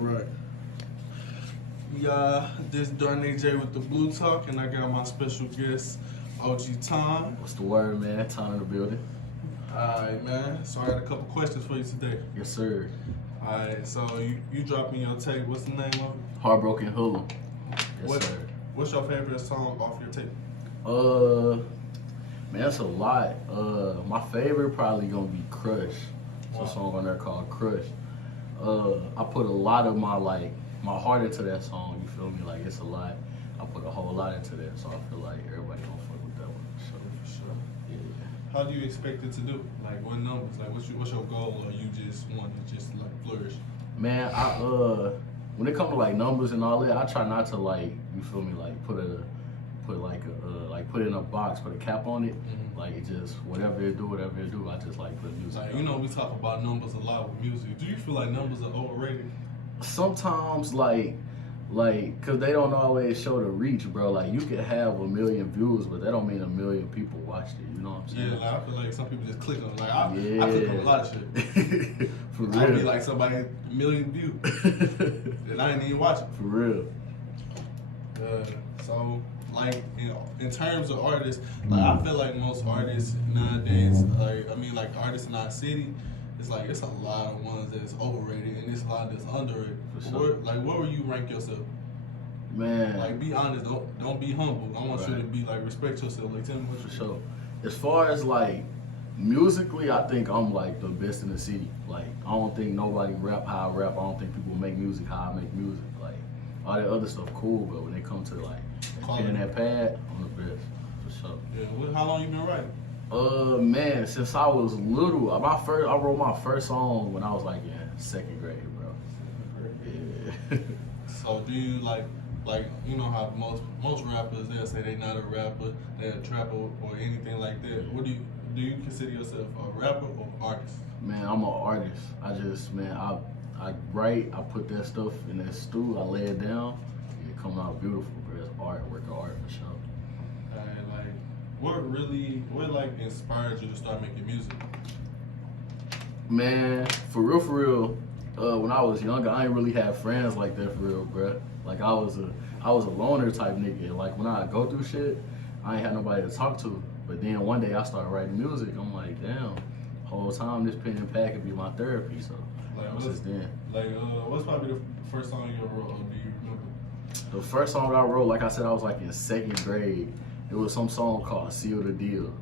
Right. Yeah, this Darnay J with the Blue Talk, and I got my special guest, OG Tom. What's the word, man? Time in the building. Alright, man. So I got a couple questions for you today. Yes, sir. Alright, so you dropped me your tape. What's the name of it? Heartbroken Hoodlum. Yes, What- sir. What's your favorite song off your tape? Man, that's a lot. My favorite probably gonna be Crush. There's Wow. a song on there called Crush. I put a lot of my heart into that song. You feel me? Like it's a lot. I put a whole lot into that, so I feel like everybody gonna fuck with that one. So For sure. yeah. How do you expect it to do? Like what numbers? Like what's your goal, or you just want to just like flourish? Man, when it comes to like numbers and all that, I try not to like, you feel me, like put it in a box, put a cap on it. Mhm. Like it just whatever it do. I just like put music. Like out. you know, we talk about numbers a lot with music. Do you feel like numbers are overrated? Sometimes like cause they don't always show the reach, bro. Like you could have 1 million views, but that don't mean 1 million people watched it. You know what I'm saying? Yeah, like I feel like some people just click on it. Like I click on a lot of shit. For I'll be real. like somebody 1 million views, and I ain't even watch it. For real. So like in terms of artists, like I feel like most artists nowadays, like artists in our city, it's like it's a lot of ones that's overrated and it's a lot that's underrated. For sure. Where would you rank yourself? Man. Like be honest, don't be humble. I want you to Right. be like respect yourself. Like tell me what For you sure. As far as like musically, I think I'm like the best in the city. Like I don't think nobody rap how I rap. I don't think people make music how I make music. Like all that other stuff cool, but when it comes to like pen and that pad, I'm the best for sure. Yeah, how long you been writing? Man, since I was little, I wrote my first song when I was like in second grade, bro. Yeah. So do you like you know how most rappers they'll say they not a rapper, they're a trapper or anything like that. What do you consider yourself a rapper or artist? Man, I'm an artist. I write, I put that stuff in that stew, I lay it down, and it come out beautiful, bro. It's art, work of art for sure. And like what like inspired you to start making music? Man, for real, when I was younger, I ain't really have friends like that for real, bro. Like I was a loner type nigga. Like when I go through shit, I ain't had nobody to talk to. But then one day I started writing music. I'm like, damn, whole time this pen and pad could be my therapy. So Like since then. what's probably the first song you ever wrote? Or do you remember? The first song I wrote, like I said, I was like in second grade. It was some song called Seal the Deal.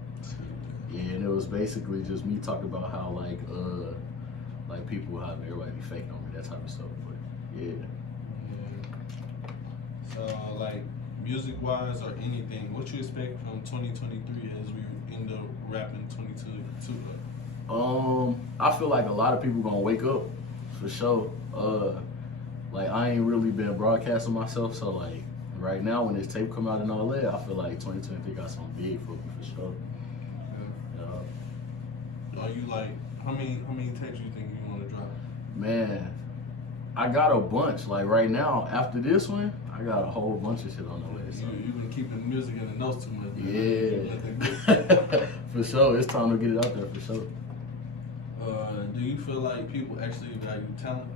Yeah, and it was basically just me talking about how like people, how everybody be faking on me, that type of stuff. But yeah. So like music wise or anything, what you expect from 2023 as we end up rapping 22? I feel like a lot of people gonna wake up for sure. Like I ain't really been broadcasting myself, so like right now when this tape come out and all that, I feel like 2023 got something big for me for sure. Are you like how many tapes you think you want to drop? Man, I got a bunch. Like right now, after this one, I got a whole bunch of shit on the way. So. You've been keeping music in the notes too much. Yeah. For sure, it's time to get it out there for sure. Do you feel like people actually value talent?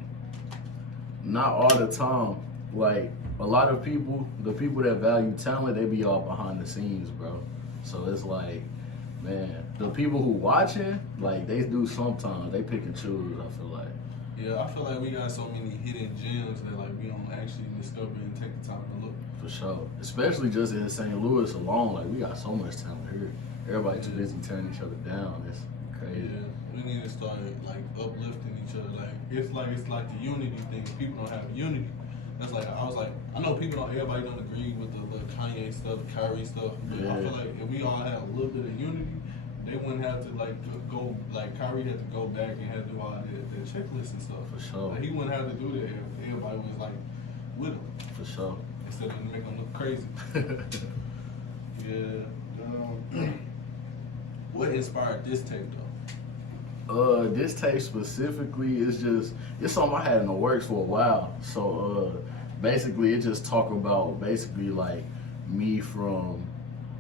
Not all the time. Like a lot of people, the people that value talent, they be all behind the scenes, bro. So it's like, man, the people who watching, like they do sometimes. They pick and choose. I feel like. Yeah, I feel like we got so many hidden gems that like we don't actually discover and take the time to look. For sure, especially just in St. Louis alone, like we got so much talent here. Everybody too busy tearing each other down. It's crazy. Yeah, we need to start like uplifting each other. Like it's like the unity thing. People don't have unity. That's like I know everybody don't agree with the Kanye stuff, the Kyrie stuff. But I Yeah. feel like if we all had a little bit of unity, they wouldn't have to like go like Kyrie had to go back and had to do all the checklists and stuff. For sure. Like, he wouldn't have to do that if everybody was like with him For sure. instead of making him look crazy. Yeah. What inspired this tape though? This tape specifically is it's something I had in the works for a while. So basically it just talk about basically like me from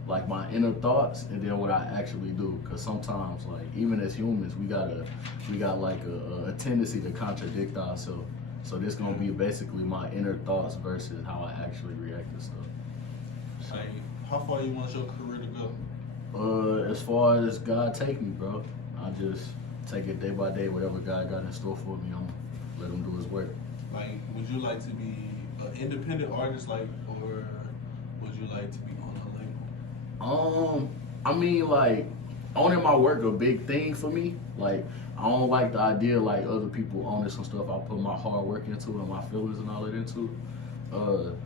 like my inner thoughts and then what I actually do. Cause sometimes like even as humans we got like a tendency to contradict ourselves. So this gonna be basically my inner thoughts versus how I actually react to stuff. Like, how far you want your career to go? As far as God take me, bro. I just take it day by day. Whatever God got in store for me, I'm let him do his work. Like, would you like to be an independent artist, like, or would you like to be on a label? I mean, like, owning my work a big thing for me. Like, I don't like the idea like other people owning some stuff I put my hard work into and my feelings and all that into.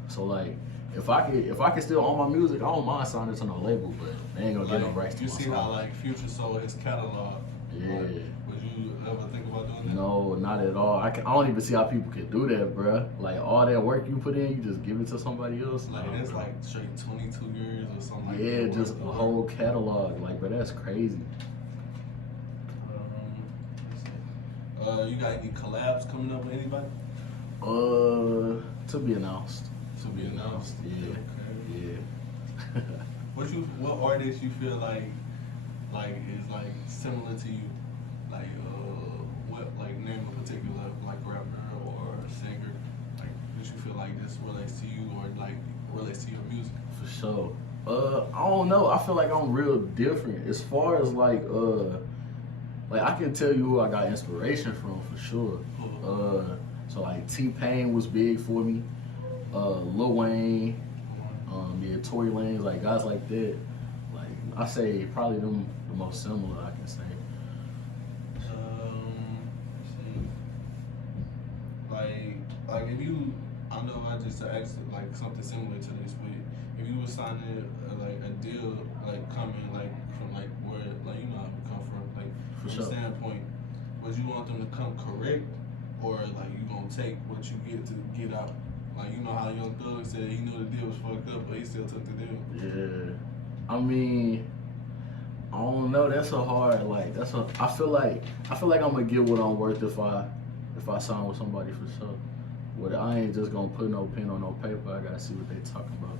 So like, if I could still own my music, I don't mind signing to no label, but they ain't gonna get no rights to You my see song. how like Future sold his catalog? Yeah. Like, would you ever think about doing that? No, not at all. I don't even see how people can do that, bruh. Like all that work you put in, you just give it to somebody else. Like Nah, it's bro. like straight 22 years or something like that. Yeah, worth just of a work. whole catalog. Like, but that's crazy. Let's see. You got any collabs coming up with anybody? To be announced. To be announced. Yeah. Okay. Yeah. What artist you feel like is like similar to you? Like what like name a particular like rapper or singer? Like that you feel like this relates to you or like relates to your music? For sure. I don't know. I feel like I'm real different as far as like I can tell you who I got inspiration from for sure. So like T-Pain was big for me. Lil Wayne, yeah, Tory Lanez, like guys like that. Like I say probably them the most similar I can say. Let's see. Like if you, I know I just asked like something similar to this, but if you were signing like a deal like coming like from like where like you know how we come from like For from sure. a standpoint, would you want them to come correct or like you gonna take what you get to get out? Like you know how Young Thug said he knew the deal was fucked up, but he still took the deal. Yeah. I mean, I don't know. That's a hard like. I feel like I'm gonna get what I'm worth if I sign with somebody for sure. But I ain't just gonna put no pen on no paper. I gotta see what they talking about.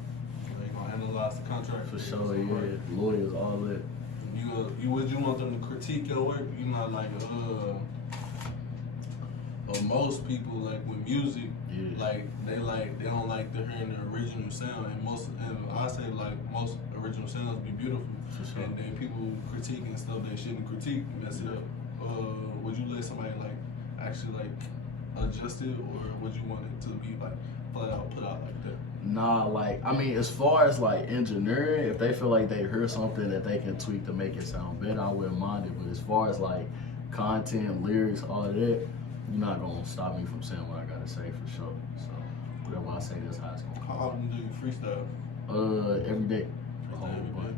They gonna analyze the contract For sure, yeah. Lawyers, all that. Would you want them to critique your work? You know, like most people like with music, Yeah. like they don't like to hear the original sound, and I say like most original sounds be beautiful, For sure. and then people critiquing stuff they shouldn't critique, mess it up. Would you let somebody like actually like adjust it, or would you want it to be like flat out put out like that? Nah, like I mean, as far as like engineering, if they feel like they heard something that they can tweak to make it sound better, I wouldn't mind it. But as far as like content, lyrics, all of that, you're not gonna stop me from saying what I gotta say for sure. So whatever I say, that's how it's gonna How often do you freestyle? Every day. A Freestyle whole every bunch.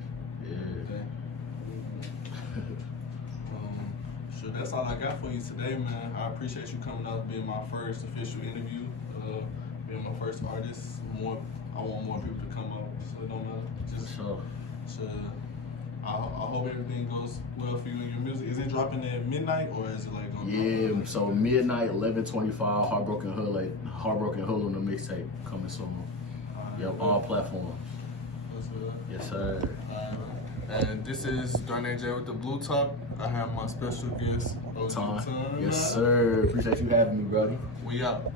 Yeah. Okay. Sure, that's all I got for you today, man. I appreciate you coming out, being my first official interview, being my first artist. I want more people to come out, so it don't matter. Just For sure. so, I hope everything goes well for you and your music. Is it dropping at midnight or is it like gonna Yeah, drop? so midnight, 11:25, Heartbroken Hood on the mixtape coming soon. Yep, all platforms. What's good? Yes, sir. And this is Darnay J with the Blue Talk. I have my special guest, OG Time. Time. Yes, sir. Appreciate you having me, brother. We out.